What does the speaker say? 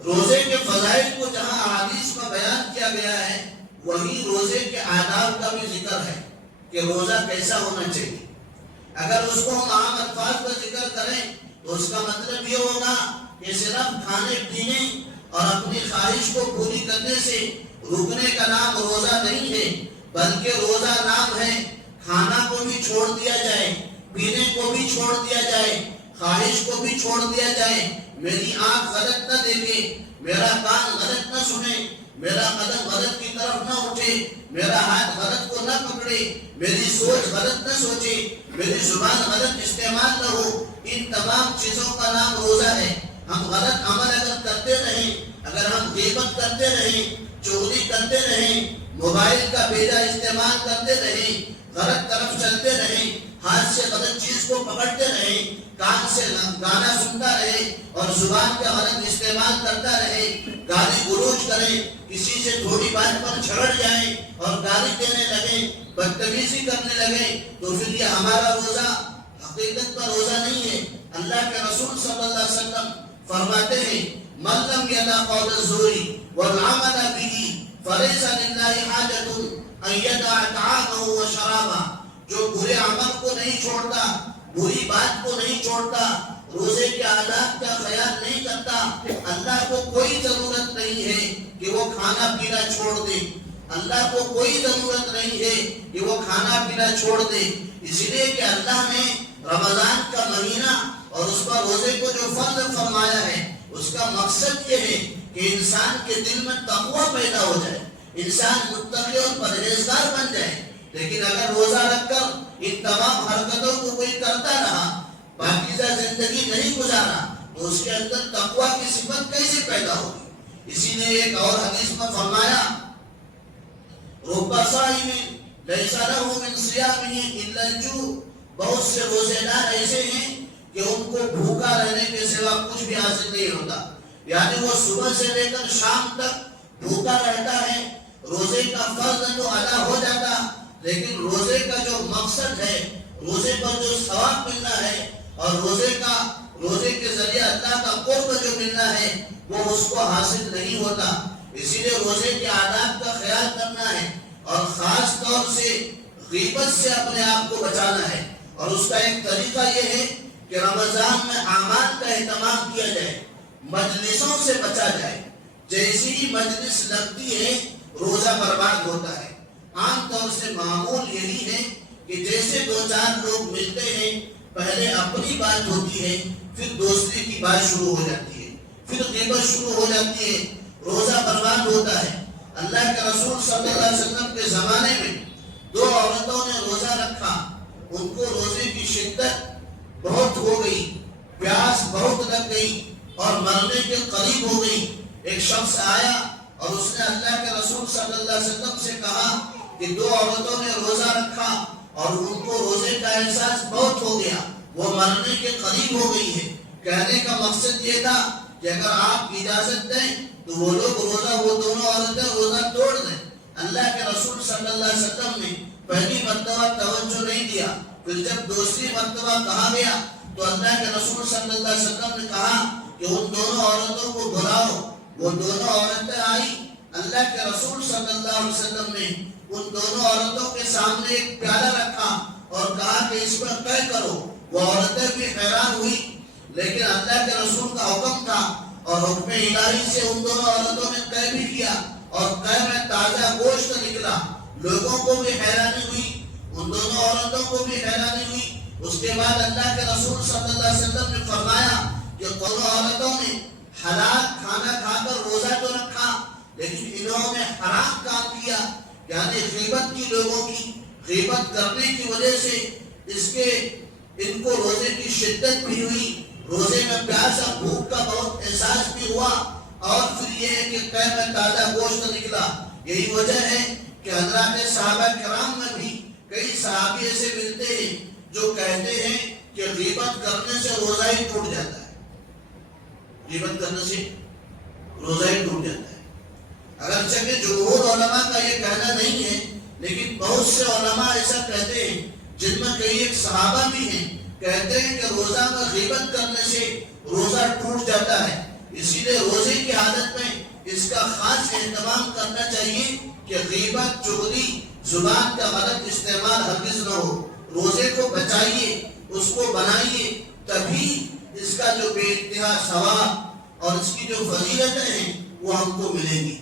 روزے کے فضائل کو جہاں احادیث میں بیان کیا گیا ہے، وہی روزے کے آداب کا بھی ذکر ہے کہ روزہ کیسا ہونا چاہیے۔ اگر اس کو ہم عام الفاظ پر ذکر کریں تو اس کا مطلب یہ ہوگا کہ صرف کھانے پینے اور اپنی خواہش کو پوری کرنے سے رکنے کا نام روزہ نہیں ہے، بلکہ روزہ نام ہے کھانا کو بھی چھوڑ دیا جائے، پینے کو بھی چھوڑ دیا جائے، خواہش کو بھی چھوڑ دیا جائے، میری آنکھ غلط نہ دیکھے، میرا کان غلط نہ سنے، میرا قدم غلط کی طرف نہ اٹھے، میرا ہاتھ غلط کو نہ پکڑے، میری سوچ غلط نہ سوچے، میری زبان غلط استعمال نہ ہو۔ ان تمام چیزوں کا نام روزہ ہے۔ ہم غلط عمل اگر کرتے رہیں، اگر ہم غیبت کرتے رہیں، چغلی کرتے رہیں، موبائل کا بیجا استعمال کرتے رہیں، غلط طرف چلتے رہیں، ہاتھ سے غلط چیز کو پکڑتے رہیں، کان سے گانا سنتا رہے اور زبان کا غلط استعمال کرتا رہے، گالی گلوچ کریں، کسی سے تھوڑی بات پر جھگڑ جائیں اور گالی دینے لگیں، بدتمیزی کرنے لگیں، تو پھر یہ ہمارا روزہ حقیقت پر روزہ نہیں ہے۔ اللہ کے رسول صلی اللہ علیہ وسلم فرماتے ہیں من لم یدع قول الزور والعمل به فلیس للہ حاجۃ ان یدع طعامہ وشرابہ، جو برے عمل کو نہیں چھوڑتا، بری بات کو نہیں چھوڑتا، روزے کے آداب کا خیال نہیں کرتا، اللہ کو کوئی ضرورت نہیں ہے کہ وہ کھانا پینا چھوڑ دے، اللہ کو کوئی ضرورت نہیں ہے کہ وہ کھانا پینا چھوڑ دے۔ اس لیے کہ اللہ نے رمضان کا مہینہ اور اس پر روزے کو جو فرض فرمایا ہے، اس کا مقصد یہ ہے کہ انسان کے دل میں تقوی پیدا ہو جائے، انسان متقی اور پرہیزگار بن جائے۔ لیکن اگر روزہ رکھ کر ان تمام حرکتوں کو کوئی کرتا رہا، پاکیزہ زندگی نہیں گزارا، تو اس کے اندر تقوی کی صفت کیسے پیدا ہوگی؟ اسی نے ایک اور حدیث میں فرمایا رب صائم لیس لہ من صیامہ الا الجوع، بہت سے روزے دار ایسے ہیں کہ ان کو بھوکا رہنے کے سوا کچھ بھی حاصل نہیں ہوتا، یعنی وہ صبح سے لے کر شام تک بھوکا رہتا ہے، روزے کا فرض تو ادا ہو جاتا، لیکن روزے کا جو مقصد ہے، روزے پر جو ثواب ملنا ہے اور روزے کے ذریعے اللہ کا قرب جو ملنا ہے، وہ اس کو حاصل نہیں ہوتا۔ اسی لیے روزے کے آداب کا خیال کرنا ہے اور خاص طور سے غیبت سے اپنے آپ کو بچانا ہے۔ اور اس کا ایک طریقہ یہ ہے کہ رمضان میں اعمال کا اہتمام کیا جائے، مجلسوں سے بچا جائے، جیسی ہی مجلس لگتی ہے روزہ برباد ہوتا ہے۔ عام طور سے معمول یہی ہے کہ جیسے دو چار لوگ ملتے ہیں، پہلے اپنی بات ہوتی ہے، پھر دوسرے کی بات شروع ہو جاتی ہے، پھر غیبت شروع ہو جاتی ہے، روزہ برباد ہوتا ہے۔ اللہ کے رسول صلی اللہ علیہ وسلم کے زمانے میں دو عورتوں نے روزہ رکھا، ان کو روزے کی شدت بہت ہو گئی، پیاس بہت لگ گئی اور مرنے کے قریب ہو گئی۔ ایک شخص آیا اور اس نے اللہ کے رسول صلی اللہ علیہ وسلم سے کہا کہ دو عورتوں نے روزہ رکھا اور ان کو روزے کا احساس بہت ہو گیا، وہ مرنے کے قریب ہو گئی ہے۔ کہنے کا مقصد یہ تھا کہ اگر آپ اجازت دیں تو وہ لوگ وہ دونوں عورتیں روزہ توڑ دیں۔ اللہ کے رسول صلی اللہ علیہ وسلم نے پہلی مرتبہ توجہ نہیں دیا، پھر جب دوسری مرتبہ کہا گیا تو اللہ کے رسول صلی اللہ علیہ وسلم نے کہا کہ ان دونوں عورتوں کو بلاؤ۔ وہ دونوں عورتیں آئی، اللہ کے رسول صلی اللہ علیہ وسلم نے ان دونوں عورتوں کے سامنے ایک پیالہ رکھا اور کہا کہ اس پر طے کرو۔ وہ عورتیں بھی حیران ہوئی، لیکن اللہ کے رسول کا حکم تھا اور حکم الہی سے ان دونوں عورتوں نے طے بھی کیا اور طے میں تازہ گوشت نکلا۔ لوگوں کو بھی حیرانی ہوئی، ان دونوں عورتوں کو بھی حیرانی ہوئی۔ اس کے بعد اللہ کے رسول صلی اللہ علیہ وسلم نے فرمایا کہ دونوں عورتوں نے حلال کھانا کھا کر روزہ تو رکھا، لیکن انہوں نے حرام کام کیا، یعنی غیبت کی، لوگوں کی غیبت کرنے کی وجہ سے ان کو روزے کی شدت بھی ہوئی، روزے میں پیاس اور بھوک کا بہت احساس بھی ہوا، اور پھر یہ ہے کہ قے میں تازہ گوشت نکلا۔ یہی وجہ ہے کہ حضرات صحابہ کرام میں بھی کئی صحابی ایسے ملتے ہیں جو کہتے ہیں کہ غیبت کرنے سے روزہ ہی ٹوٹ جاتا ہے، غیبت کرنے سے روزہ ہی ٹوٹ جاتا ہے۔ اگرچہ کہ جمہور علماء کا یہ کہنا نہیں ہے، لیکن بہت سے علماء ایسا کہتے ہیں، جن میں کئی ایک صحابہ بھی ہیں، کہتے ہیں کہ روزہ میں غیبت کرنے سے روزہ ٹوٹ جاتا ہے۔ اسی لیے روزے کی عادت اس کا خاص اہتمام کرنا چاہیے کہ غیبت چغلی زبان کا غلط استعمال ہرگز نہ ہو. روزے کو بچائیے، اس کو بنائیے، تبھی اس کا جو بے انتہا ثواب اور اس کی جو فضیلتیں ہیں وہ ہم کو ملیں گی.